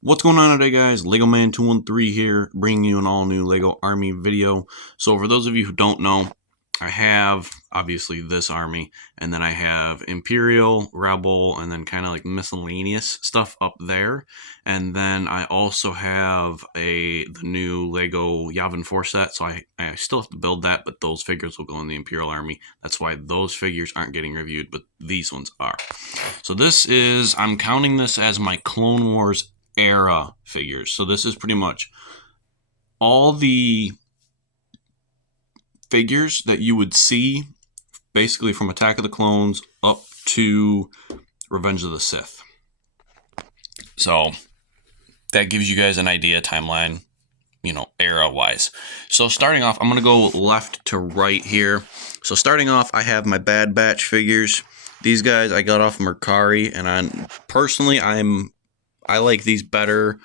What's going on today, guys? Lego Man 213 here, bringing you an all-new Lego Army video. So for those of you who don't know, I have, obviously, this army, and then I have Imperial, Rebel, and then kind of like miscellaneous stuff up there. And then I also have the new Lego Yavin 4 set, so I still have to build that, but those figures will go in the Imperial Army. That's why those figures aren't getting reviewed, but these ones are. So I'm counting this as my Clone Wars era figures. So this is pretty much all the figures that you would see basically from Attack of the Clones up to Revenge of the Sith. So that gives you guys an idea timeline, era wise. So starting off, I'm going to go left to right here. So starting off, I have my Bad Batch figures. These guys I got off Mercari, and I like these better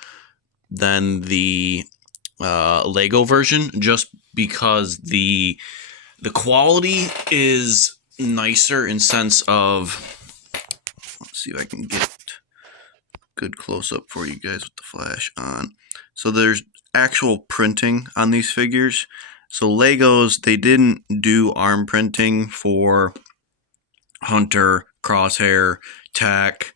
than the Lego version, just because the quality is nicer in sense of. Let's see if I can get good close up for you guys with the flash on. So there's actual printing on these figures. So Legos, they didn't do arm printing for Hunter, Crosshair, Tack,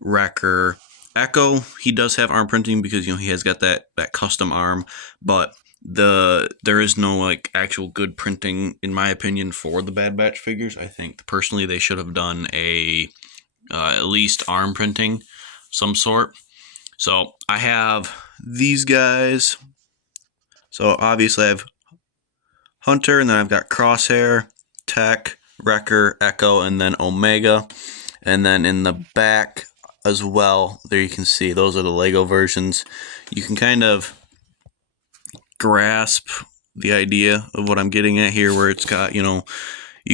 Wrecker. Echo, he does have arm printing because he has got that custom arm, but there is no actual good printing in my opinion for the Bad Batch figures. I think personally they should have done at least arm printing some sort. So I have these guys. So obviously I have Hunter, and then I've got Crosshair, Tech, Wrecker, Echo, and then Omega. And then in the back as well, there you can see those are the Lego versions. You can kind of grasp the idea of what I'm getting at here, where it's got, you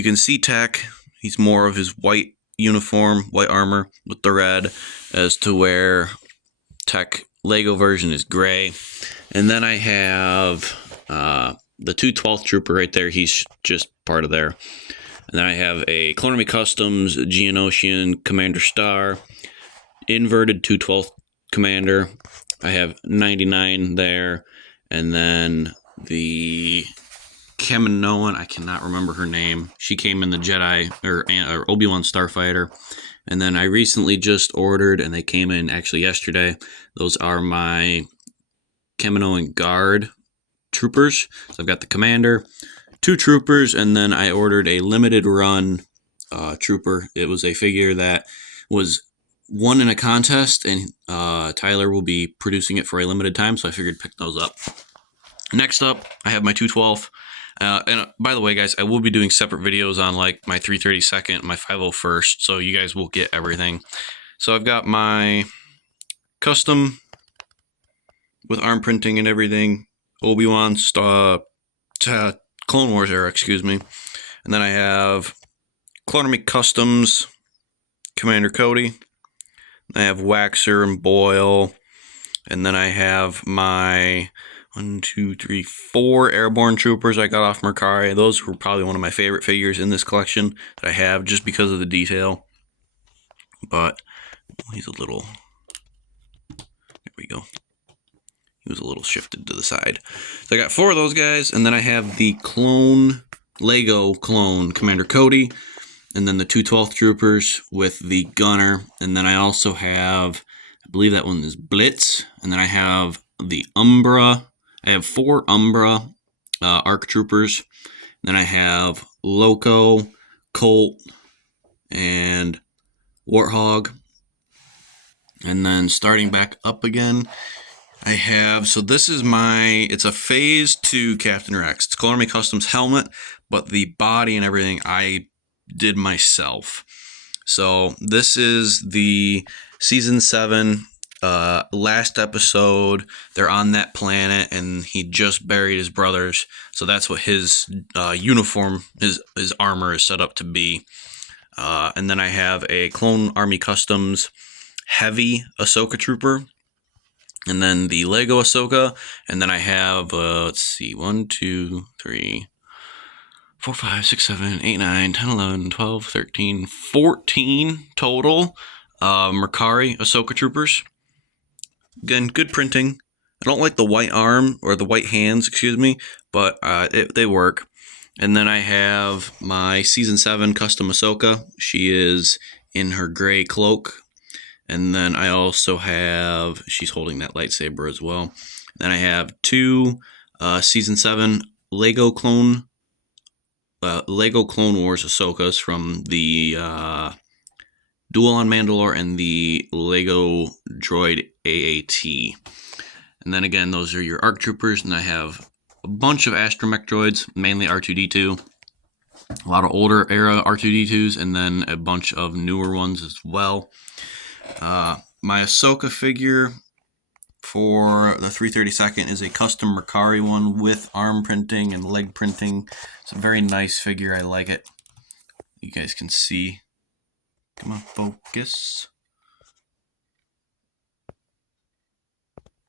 can see Tech. He's more of his white uniform, white armor with the red, as to where Tech Lego version is gray. And then I have the 212th Trooper right there. He's just part of there. And then I have a Clone Army Customs Geonosian Commander Star, inverted 212th Commander. I have 99 there. And then the Kaminoan, I cannot remember her name. She came in the Jedi or Obi-Wan Starfighter. And then I recently just ordered, and they came in actually yesterday. Those are my Kaminoan Guard troopers. So I've got the Commander, 2 troopers, and then I ordered a limited run trooper. It was a figure that was won in a contest, and Tyler will be producing it for a limited time, so I figured pick those up. Next up, I have my 212. And by the way, guys, I will be doing separate videos on my 332nd, my 501st, so you guys will get everything. So I've got my custom with arm printing and everything, Obi-Wan Clone Wars era, excuse me. And then I have Clone Army Customs Commander Cody. I have Waxer and Boyle. And then I have my 4 Airborne Troopers I got off Mercari. Those were probably one of my favorite figures in this collection that I have, just because of the detail. But he's a little... There we go. He was a little shifted to the side. So I got 4 of those guys, and then I have the Lego clone Commander Cody, and then the 212th Troopers with the Gunner, and then I also have, I believe that one is Blitz, and then I have the Umbra. I have 4 Umbra ARC Troopers, then I have Loco, Colt, and Warthog, and then starting back up again, I have, so this is it's a Phase 2 Captain Rex. It's Clone Army Customs helmet, but the body and everything I did myself. So this is the Season 7 last episode. They're on that planet, and he just buried his brothers. So that's what his uniform, his armor is set up to be. And then I have a Clone Army Customs heavy Ahsoka Trooper. And then the Lego Ahsoka, and then I have, let's see, 1, 2, 3, 4, 5, 6, 7, 8, 9, 10, 11, 12, 13, 14 total Mercari Ahsoka Troopers. Again, good printing. I don't like the white arm, or the white hands, excuse me, but they work. And then I have my Season 7 custom Ahsoka. She is in her gray cloak. And then I also have, she's holding that lightsaber as well. Then I have two Season 7 Lego Clone Wars Ahsokas from the Duel on Mandalore and the Lego Droid AAT. And then again, those are your ARC Troopers, and I have a bunch of astromech droids, mainly R2-D2. A lot of older era R2-D2s, and then a bunch of newer ones as well. My Ahsoka figure for the 332nd is a custom Mercari one with arm printing and leg printing. It's a very nice figure. I like it. You guys can see. Come on, focus.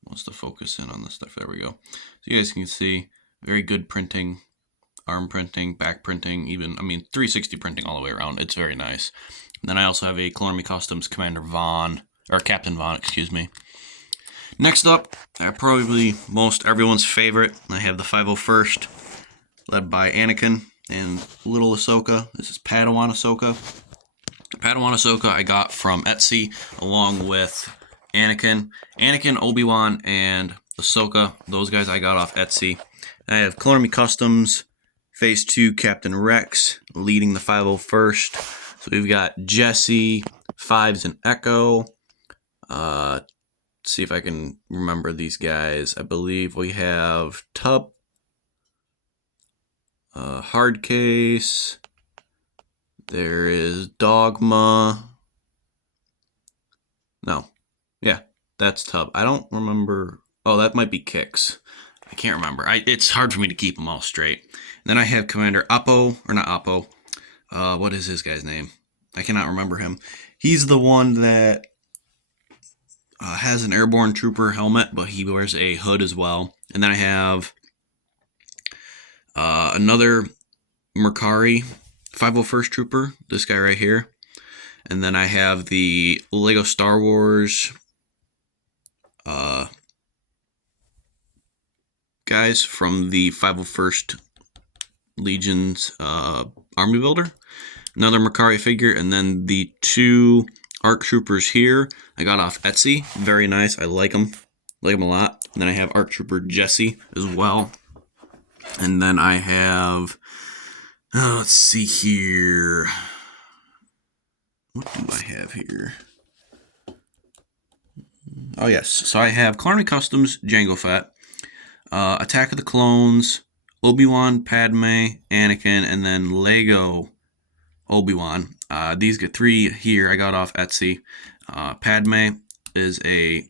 Wants to focus in on this stuff. There we go. So you guys can see very good printing, arm printing, back printing, even, 360 printing all the way around. It's very nice. And then I also have a Clone Army Customs Captain Vaughn, excuse me. Next up, probably most everyone's favorite. I have the 501st, led by Anakin and little Ahsoka. This is Padawan Ahsoka. Padawan Ahsoka I got from Etsy, along with Anakin, Obi-Wan, and Ahsoka. Those guys I got off Etsy. I have Clone Army Customs, Phase 2 Captain Rex, leading the 501st. So we've got Jesse, Fives, and Echo. Let's see if I can remember these guys. I believe we have Tup, Hardcase. There is Dogma. No. Yeah, that's Tub. I don't remember. Oh, that might be Kix. I can't remember. It's hard for me to keep them all straight. And then I have Commander Oppo, or not Oppo. What is his guy's name? I cannot remember him. He's the one that has an airborne trooper helmet, but he wears a hood as well. And then I have another Mercari 501st trooper, this guy right here. And then I have the Lego Star Wars guys from the 501st Legion's Army Builder. Another Mercari figure, and then the two ARC Troopers here I got off Etsy. Very nice. I like them. Like them a lot. And then I have ARC Trooper Jesse as well. And then I have... let's see here. What do I have here? Oh, yes. So I have Clone Army Customs Jango Fett, Attack of the Clones, Obi-Wan, Padme, Anakin, and then Lego Obi-Wan. These get three here I got off Etsy. Padme is a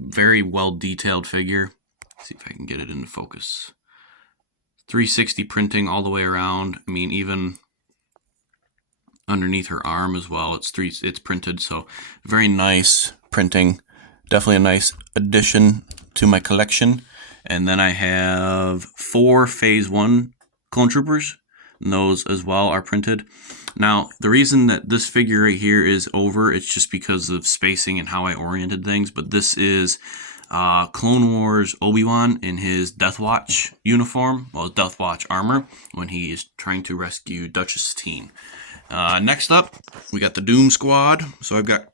very well-detailed figure. Let's see if I can get it into focus. 360 printing all the way around. Even underneath her arm as well, it's printed, so very nice printing. Definitely a nice addition to my collection. And then I have 4 Phase 1 Clone Troopers, and those as well are printed. Now, the reason that this figure right here is over, it's just because of spacing and how I oriented things, but this is Clone Wars Obi-Wan in his Death Watch uniform, his Death Watch armor, when he is trying to rescue Duchess Satine. Next up, we got the Doom Squad. So I've got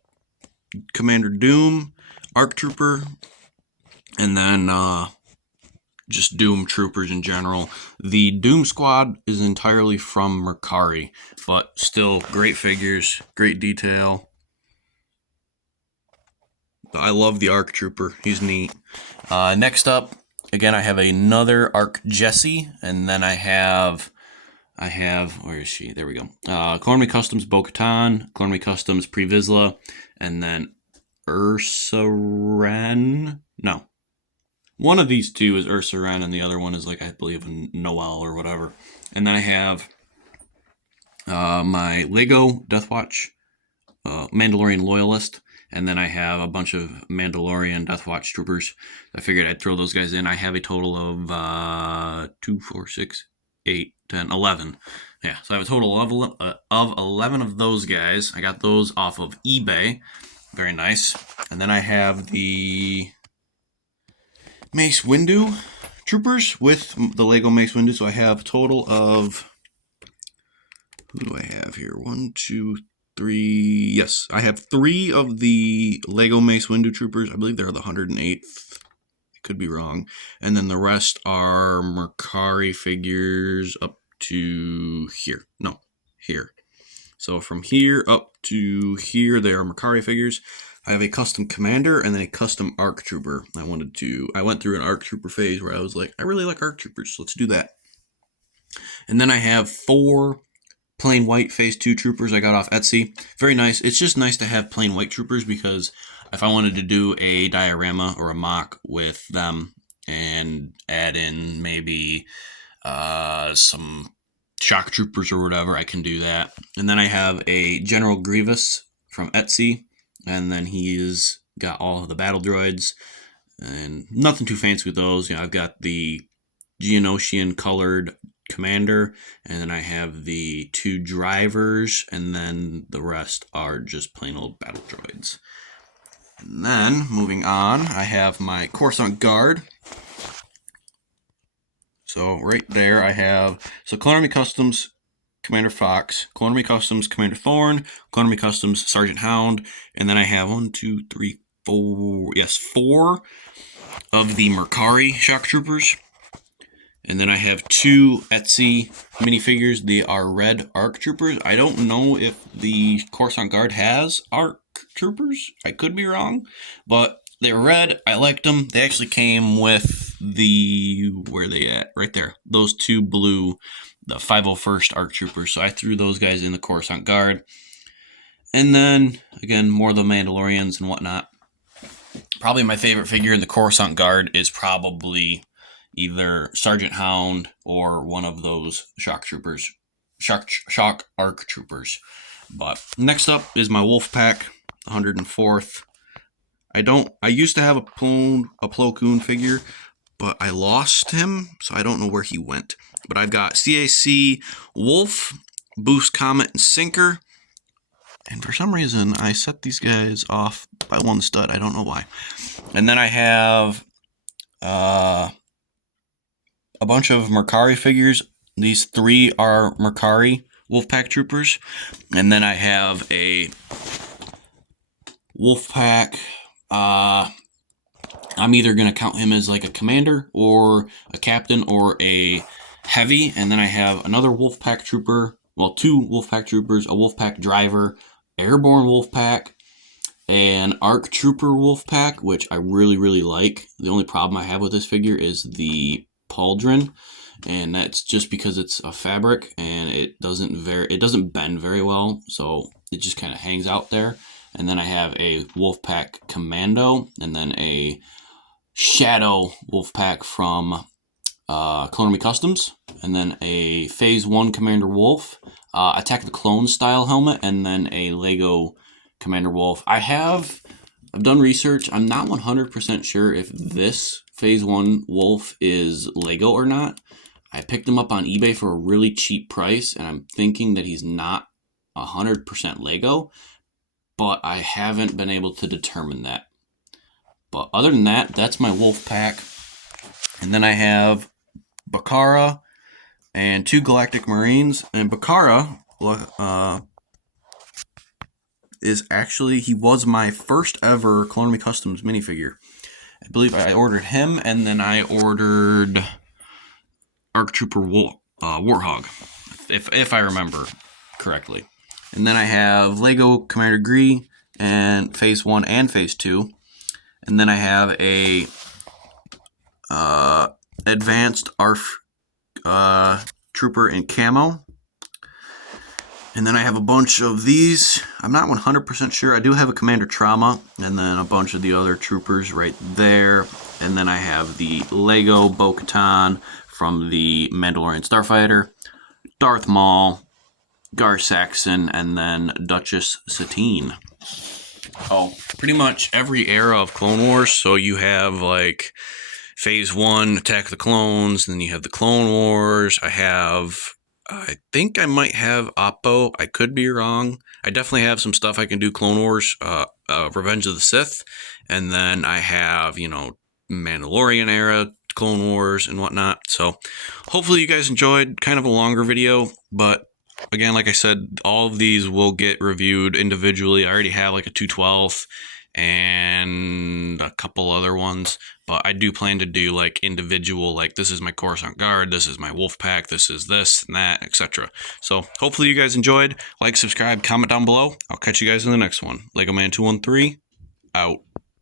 Commander Doom, ARC Trooper, and then just Doom Troopers in general. The Doom Squad is entirely from Mercari, but still great figures, great detail. I love the ARC Trooper. He's neat. Next up, again, I have another ARC Jesse, and then I have, where is she? There we go. Clone Army Customs Bo-Katan, Clone Army Customs Pre Vizsla, and then Ursa Wren. No. One of these two is Ursa Wren, and the other one is, I believe, Noel or whatever. And then I have my Lego Death Watch Mandalorian Loyalist. And then I have a bunch of Mandalorian Death Watch Troopers. I figured I'd throw those guys in. I have a total of 2, 4, 6, 8, 10, 11. Yeah, so I have a total of 11 of those guys. I got those off of eBay. Very nice. And then I have the Mace Windu troopers with the Lego Mace Windu. So I have a total of, who do I have here? 1, 2, 3. Yes, I have 3 of the Lego Mace Windu troopers. I believe they're the 108th. I could be wrong. And then the rest are Mercari figures up to here. No, here. So from here up to here, they are Mercari figures. I have a custom commander and then a custom ARC trooper. I went through an ARC trooper phase where I was like, I really like ARC troopers, so let's do that. And then I have 4 plain white phase 2 troopers I got off Etsy. Very nice. It's just nice to have plain white troopers because if I wanted to do a diorama or a mock with them and add in maybe some shock troopers or whatever, I can do that. And then I have a General Grievous from Etsy, and then he's got all of the battle droids and nothing too fancy with those. I've got the Geonosian colored commander, and then I have the 2 drivers, and then the rest are just plain old battle droids. And then moving on, I have my Coruscant Guard. So right there I have, Clone Army Customs Commander Fox, Clone Army Customs Commander Thorn, Clone Army Customs Sergeant Hound, and then I have 4 of the Mercari Shock Troopers. And then I have 2 Etsy minifigures. They are red ARC Troopers. I don't know if the Coruscant Guard has ARC Troopers. I could be wrong, but they're red. I liked them. They actually came with the, where are they at? Right there. Those 2 blue, the 501st ARC Troopers. So I threw those guys in the Coruscant Guard. And then, again, more of the Mandalorians and whatnot. Probably my favorite figure in the Coruscant Guard is probably either Sergeant Hound or one of those shock troopers, shock ARC troopers. But next up is my Wolf Pack, 104th. I used to have a Plo Koon figure, but I lost him, so I don't know where he went. But I've got CAC Wolf, Boost, Comet, and Sinker. And for some reason, I set these guys off by 1 stud. I don't know why. And then I have a bunch of Mercari figures. These 3 are Mercari Wolfpack troopers. And then I have a Wolfpack. I'm either going to count him as like a commander or a captain or a heavy. And then I have another Wolfpack trooper. Well, 2 Wolfpack troopers, a Wolfpack driver, airborne Wolfpack, an ARC Trooper Wolfpack, which I really, really like. The only problem I have with this figure is the pauldron, and that's just because it's a fabric and it doesn't bend very well, so it just kind of hangs out there. And then I have a Wolfpack Commando, and then a Shadow Wolfpack from Clone Army Customs, and then a Phase 1 Commander Wolf, Attack the Clone style helmet, and then a Lego Commander Wolf. I've done research. I'm not 100% sure if this Phase 1 Wolf is Lego or not. I picked him up on eBay for a really cheap price, and I'm thinking that he's not 100% Lego, but I haven't been able to determine that. But other than that, that's my Wolf Pack. And then I have Bakara and 2 Galactic Marines. And Bakara he was my first ever Clone Army Customs minifigure. I believe I ordered him, and then I ordered ARC Trooper Warthog, if I remember correctly. And then I have Lego Commander Gree and Phase 1 and Phase 2. And then I have a Advanced ARF Trooper in camo. And then I have a bunch of these. I'm not 100% sure. I do have a Commander Trauma, and then a bunch of the other troopers right there. And then I have the Lego Bo-Katan from the Mandalorian Starfighter, Darth Maul, Gar Saxon, and then Duchess Satine. Oh, pretty much every era of Clone Wars. So you have like Phase 1, Attack the Clones, then you have the Clone Wars. I think I might have Oppo. I could be wrong. I definitely have some stuff I can do Clone Wars. Revenge of the Sith, and then I have, Mandalorian era, Clone Wars, and whatnot. So hopefully you guys enjoyed. Kind of a longer video, but again, like I said, all of these will get reviewed individually. I already have like a 212th and a couple other ones, but I do plan to do like individual, like this is my Coruscant Guard, this is my Wolf Pack, this is this and that, etc. So hopefully you guys enjoyed. Like, subscribe, comment down below. I'll catch you guys in the next one. Lego Man 213 out.